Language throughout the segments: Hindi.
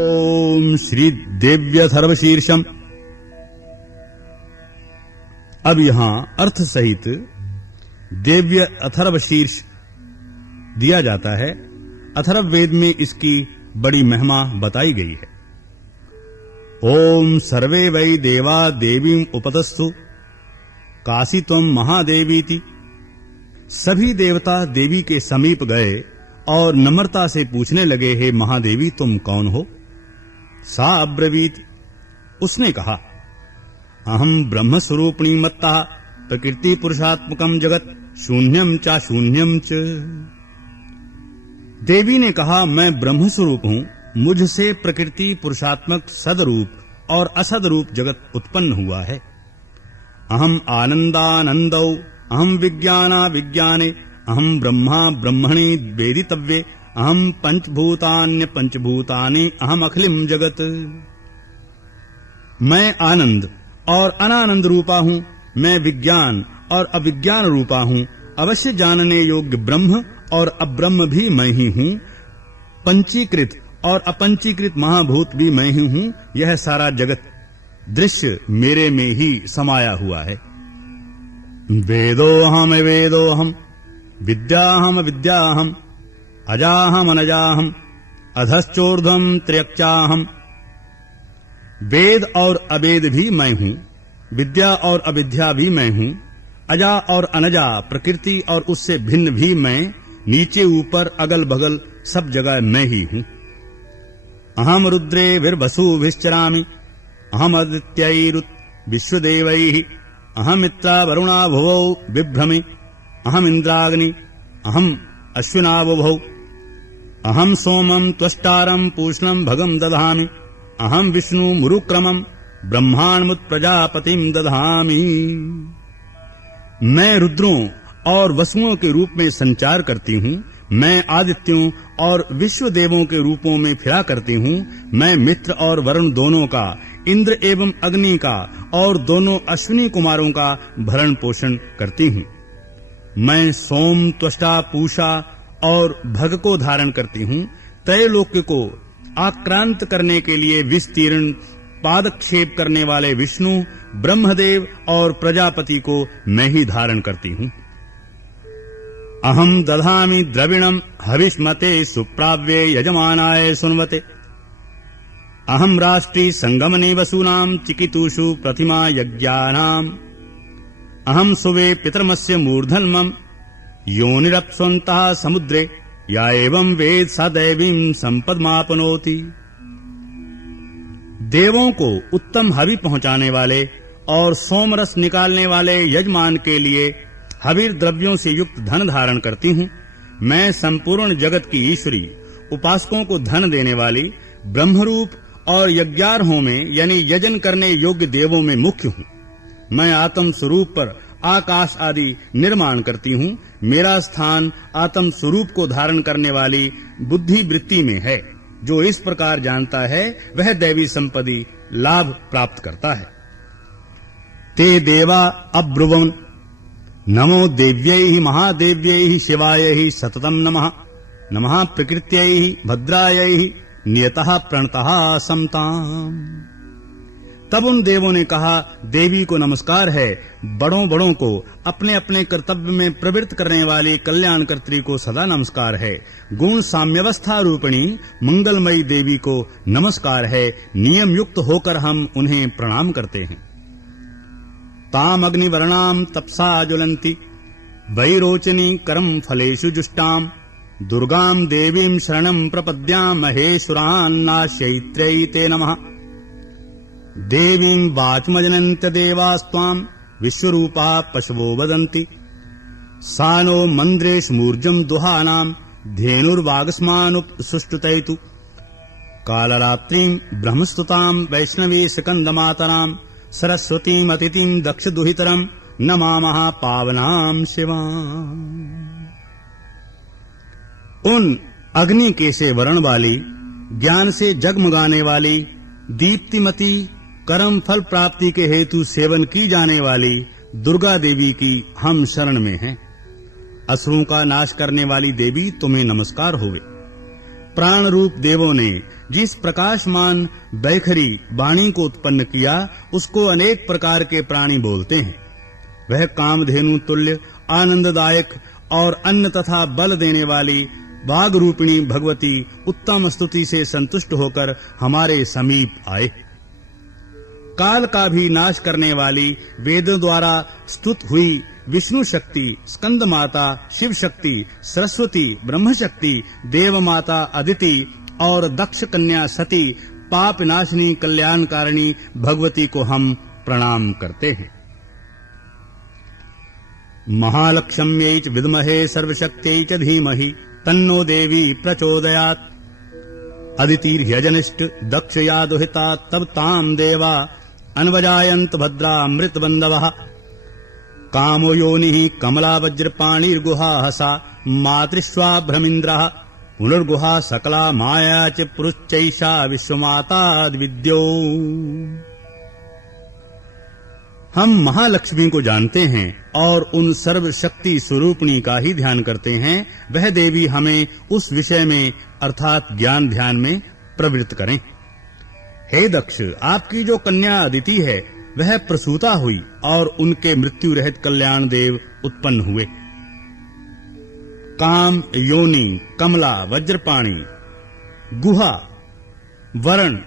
ओम श्री देव्यथर्वशीर्षम। अब यहां अर्थ सहित देव्य अथर्वशीर्ष दिया जाता है। अथर्व वेद में इसकी बड़ी महिमा बताई गई है। ओम सर्वे वै देवा देवीं उपतस्तु काशी त्वं महादेवीति। सभी देवता देवी के समीप गए और नम्रता से पूछने लगे, हे महादेवी तुम कौन हो? सा अब्रवीत, उसने कहा, अहम ब्रह्म स्वरूपिणी मत्ता प्रकृति पुरुषात्मकम जगत शून्यम चा शून्यम च। देवी ने कहा, मैं ब्रह्म स्वरूप हूं, मुझसे प्रकृति पुरुषात्मक सदरूप और असदरूप जगत उत्पन्न हुआ है। अहम आनंदानंदौ अहम विज्ञाना विज्ञाने अहम ब्रह्मा ब्रह्मणि वेदितव्ये अहम पंचभूतान्य पंचभूतानि अहम अखिलम जगत। मैं आनंद और अनानंद रूपा हूं, मैं विज्ञान और अविज्ञान रूपा हूं, अवश्य जानने योग्य ब्रह्म और अब्रह्म भी मैं ही हूं, पंचीकृत और अपंचीकृत महाभूत भी मैं ही हूं। यह सारा जगत दृश्य मेरे में ही समाया हुआ है। वेदोऽहम् वेदोऽहम् विद्याहम विद्याहम अजाहम अनजाहम अधश्चोर्ध्वम त्र्यक्चाहम। वेद और अवेद भी मैं हूं, विद्या और अविद्या भी मैं हूं, अजा और अनजा प्रकृति और उससे भिन्न भी मैं, नीचे ऊपर अगल बगल सब जगह मैं ही हूं। अहम रुद्रे विर्वसुभिश्चरामि अहम आदित्यैरुत विश्वदेवैः अहम मित्रा वरुणा भुवौ बिभ्रमि अहम इंद्राग्नि अहम अश्विनावभौ अहम सोमं त्वष्टारं पूष्णं भगं दधामि अहम विष्णु मुरुक्रमं ब्रह्माण्मुत प्रजापतिं दधामि। मैं रुद्रों और वसुओं के रूप में संचार करती हूँ, मैं आदित्यों और विश्व देवों के रूपों में फिरा करती हूँ, मैं मित्र और वरुण दोनों का, इंद्र एवं अग्नि का और दोनों अश्विनी कुमारों का भरण पोषण करती हूँ। मैं सोम त्वष्टा पूषा और भग को धारण करती हूँ, त्रैलोक्य को आक्रांत करने के लिए विस्तीर्ण पादक्षेप करने वाले विष्णु, ब्रह्मदेव और प्रजापति को मैं ही धारण करती हूँ। अहम दधामि द्रविणम हविष्मते सुप्राव्ये यजमानाय सुन्वते अहम राष्ट्री संगमने वसूनां चिकितुषु प्रतिमा यज्ञानाम् अहम सुवे पितरमस्य मूर्धन्मम् योनिरप्स्वन्तः समुद्रे या एवं वेद स दैवीं संपदमापनोति। देवों को उत्तम हवि पहुंचाने वाले और सोमरस निकालने वाले यजमान के लिए हविर द्रव्यों से युक्त धन धारण करती हूँ। मैं संपूर्ण जगत की ईश्वरी, उपासकों को धन देने वाली, ब्रह्मरूप और यज्ञार्हों में यानी यजन करने योग्य देवों में मुख्य हूँ। मैं आत्म स्वरूप पर आकाश आदि निर्माण करती हूँ। मेरा स्थान आत्म स्वरूप को धारण करने वाली बुद्धि वृत्ति में है। जो इस प्रकार जानता है वह दैवी संपत्ति लाभ प्राप्त करता है। ते देवा अब्रुवन् नमो देव्यै महादेव्यै शिवायै सततं नमः नमः प्रकृत्यै भद्रायै नियतः प्रणतः समताम्। तब उन देवों ने कहा, देवी को नमस्कार है, बड़ों बड़ों को अपने अपने कर्तव्य में प्रवृत्त करने वाली कल्याणकर्त्री को सदा नमस्कार है। गुण साम्यवस्था रूपिणी मंगलमयी देवी को नमस्कार है। नियम युक्त होकर हम उन्हें प्रणाम करते हैं। ताम अग्निवर्णाम तपसा ज्वलंती वैरोचनी करम फलेषु जुष्टाम दुर्गाम देवीं शरणं प्रपद्याम महेश्वरान्नाश्यैत्र्यै ते नमः। देवीं वाचमजनन्त्य देवास्त्वां विश्वरूपा पशवो वदन्ति सा नो मन्द्रेशमूर्जं दुहानां धेनुर्वागस्मानुपसुष्टुतैतु कालरात्रिं ब्रह्मस्तुतां वैष्णवी सकन्दमातरां सरस्वतीं अतिथिं दक्षदुहितरं नमामः पावनां शिवाम्। उन अग्नि के से वरण वाली, ज्ञान से जगमगाने वाली, दीप्तिमती, कर्म फल प्राप्ति के हेतु सेवन की जाने वाली दुर्गा देवी की हम शरण में हैं। असुरों का नाश करने वाली देवी तुम्हें नमस्कार होवे। प्राण रूप देवों ने जिस प्रकाशमान बैखरी वाणी को उत्पन्न किया, उसको अनेक प्रकार के प्राणी बोलते हैं। वह कामधेनु तुल्य आनंददायक और अन्न तथा बल देने वाली वाग रूपिणी भगवती उत्तम स्तुति से संतुष्ट होकर हमारे समीप आए। काल का भी नाश करने वाली वेदों द्वारा स्तुत हुई विष्णु शक्ति, स्कंद माता शिव शक्ति, सरस्वती ब्रह्म शक्ति, देव माता अदिति और दक्ष कन्या सती पाप नाशनी कल्याणकारिणी भगवती को हम प्रणाम करते हैं। महालक्ष्म्यै च विद्महे सर्वशक्त्यै च धीमहि तन्नो देवी प्रचोदयात्। अदितिर्ह्यजनिष्ठ दक्ष यादुहिता तब ताम देवा अन्वजायन्त भद्रा अमृतबन्धवः। कामो योनिः कमला वज्रपाणिर्गुहा सा मातृश्वा भ्रमिन्द्रः। पुनर्गुहा सकला माया च पुरुश्चैषा विश्वमाता विद्यो। हम महालक्ष्मी को जानते हैं और उन सर्वशक्ति स्वरूपणी का ही ध्यान करते हैं। वह देवी हमें उस विषय में अर्थात ज्ञान ध्यान में प्रवृत्त करें। हे दक्ष, आपकी जो कन्या अदिति है वह प्रसूता हुई और उनके मृत्यु रहित कल्याण देव उत्पन्न हुए। काम, योनि, कमला, वज्रपाणी, गुहा, वरण,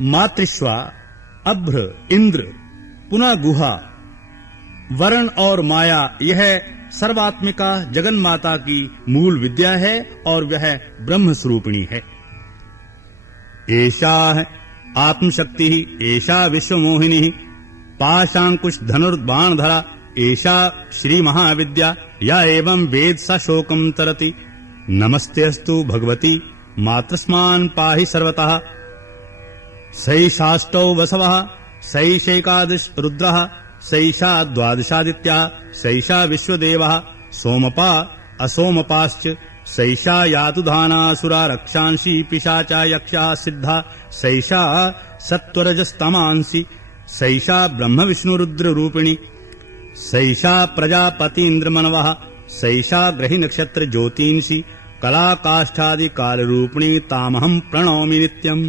मातृश्वा, अभ्र, इंद्र, पुनः गुहा, वरण और माया, यह सर्वात्मिका जगन माता की मूल विद्या है और वह ब्रह्म स्वरूपिणी है। एषा आत्मशक्ति एषा विश्वमोहिनी पाशांकुश धनुर्बाणधरा एषा श्री महाविद्या या एवं वेद स शोकं तरति। नमस्तेऽस्तु भगवती मातस्मान् पाहि सर्वतः। सैषाष्टौ वसवः सैषैकादश रुद्रः सैषा द्वादशादित्याः सैषा विश्वदेवः सोमपा असोमपाश्च सैषा यातुधानासुरा रक्षांसि पिशाचा यक्षाः सिद्धा सैषा सत्वरजस्तमांसि सैषा ब्रह्म विष्णु रुद्र रूपिणी सैषा प्रजापतीन्द्रमनवः सैषा ग्रहि नक्षत्र ज्योतिंसि कला काष्ठादि काल रूपिणी तामहं प्रणौमि नित्यम्।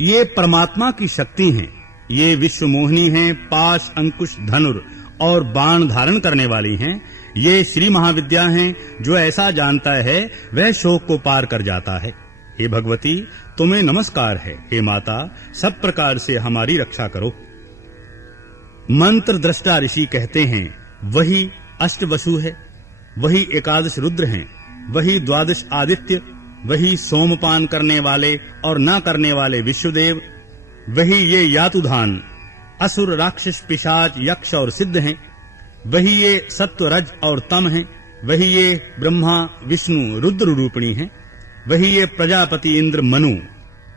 ये परमात्मा की शक्ति हैं। ये विश्व मोहिनी हैं, पाश अंकुश धनुर और बाण धारण करने वाली हैं। ये श्री महाविद्या हैं। जो ऐसा जानता है वह शोक को पार कर जाता है। हे भगवती, तुम्हें नमस्कार है। हे माता, सब प्रकार से हमारी रक्षा करो। मंत्र दृष्टा ऋषि कहते हैं वही अष्टवसु है, वही एकादश रुद्र हैं, वही द्वादश आदित्य, वही सोमपान करने वाले और न करने वाले विश्वदेव, वही ये यातुधान असुर राक्षस पिशाच यक्ष और सिद्ध हैं, वही ये सत्व रज और तम हैं, वही ये ब्रह्मा विष्णु रुद्र रूपिणी हैं, वही ये प्रजापति इंद्र मनु,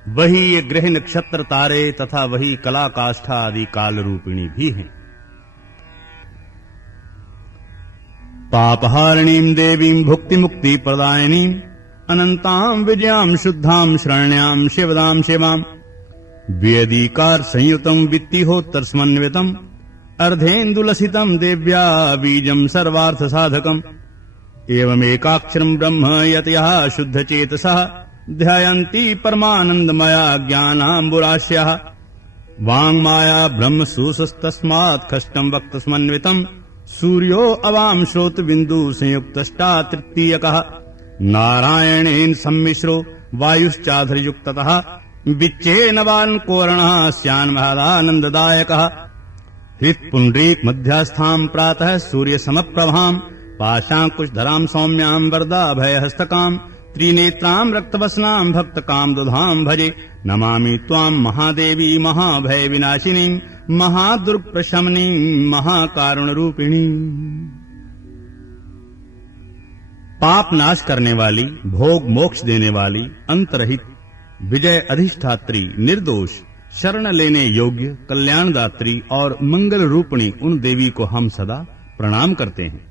वही ये ग्रह नक्षत्र तारे तथा वही कला काष्ठा आदि काल रूपिणी भी हैं। पापहारिणीं देवीं भुक्ति मुक्ति प्रदायिनीं अनंतां विजयां शुद्धां शरण्यां शिवदां शिवां। वेदीकार संयुतं वित्तिहोत्तर समन्वितं अर्धेन्दुलसितं देव्या बीजं सर्वार्थ साधकम्। एवमेकाक्षरं ब्रह्म यतयः शुद्धचेतसः ध्यायन्ति परमानन्दमया ज्ञानाम्बुरास्याः। वाङ्माया ब्रह्म सुसस्तस्मात् खष्टं वक्तसमन्वितं सूर्यो अवां श्रोत बिन्दु संयुक्तष्टा तृतीयकः। नारायणेन सम्मिश्रो वायुश्चाधरयुक्ततः विच्चेन वान्कोरणः स्यान्महदानन्ददायकः। हृत्पुण्ड्रीक मध्यस्थां प्रातः सूर्य समप्रभां पाशांकुशधरां सौम्यां वरदाभयहस्तकां त्रिनेत्रां रक्तवसनां भक्तकां दुधां भजे। नमामि त्वां महादेवी महाभय विनाशिनीं महादुर्प्रशमनीं महाकारुणरूपिणी। पाप नाश करने वाली, भोग मोक्ष देने वाली, अंतरहित, विजय अधिष्ठात्री, निर्दोष, शरण लेने योग्य, कल्याणदात्री और मंगल रूपिणी उन देवी को हम सदा प्रणाम करते हैं।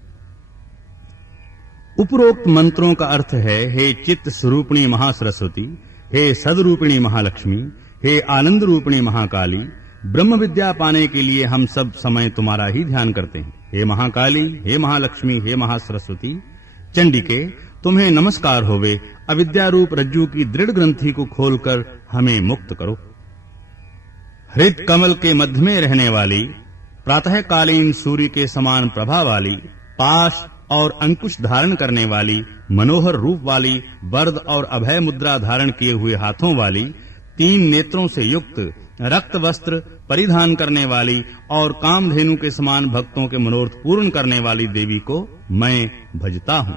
उपरोक्त मंत्रों का अर्थ है हे चित्त स्वरूपिणी महासरस्वती, हे सदरूपिणी महालक्ष्मी, हे आनंद रूपिणी महाकाली। ब्रह्म विद्या पाने के लिए हम सब समय तुम्हारा ही ध्यान करते हैं। हे महाकाली, हे महालक्ष्मी, हे महासरस्वती, चंडिके, तुम्हें नमस्कार होवे। अविद्या रूप रज्जु की दृढ़ ग्रंथि को खोलकर हमें मुक्त करो। हृद कमल के मध्य में रहने वाली, प्रातःकालीन सूर्य के समान प्रभा वाली, पाश और अंकुश धारण करने वाली, मनोहर रूप वाली, वरद और अभय मुद्रा धारण किए हुए हाथों वाली, 3 नेत्रों से युक्त, रक्त वस्त्र परिधान करने वाली और कामधेनु के समान भक्तों के मनोरथ पूर्ण करने वाली देवी को मैं भजता हूँ।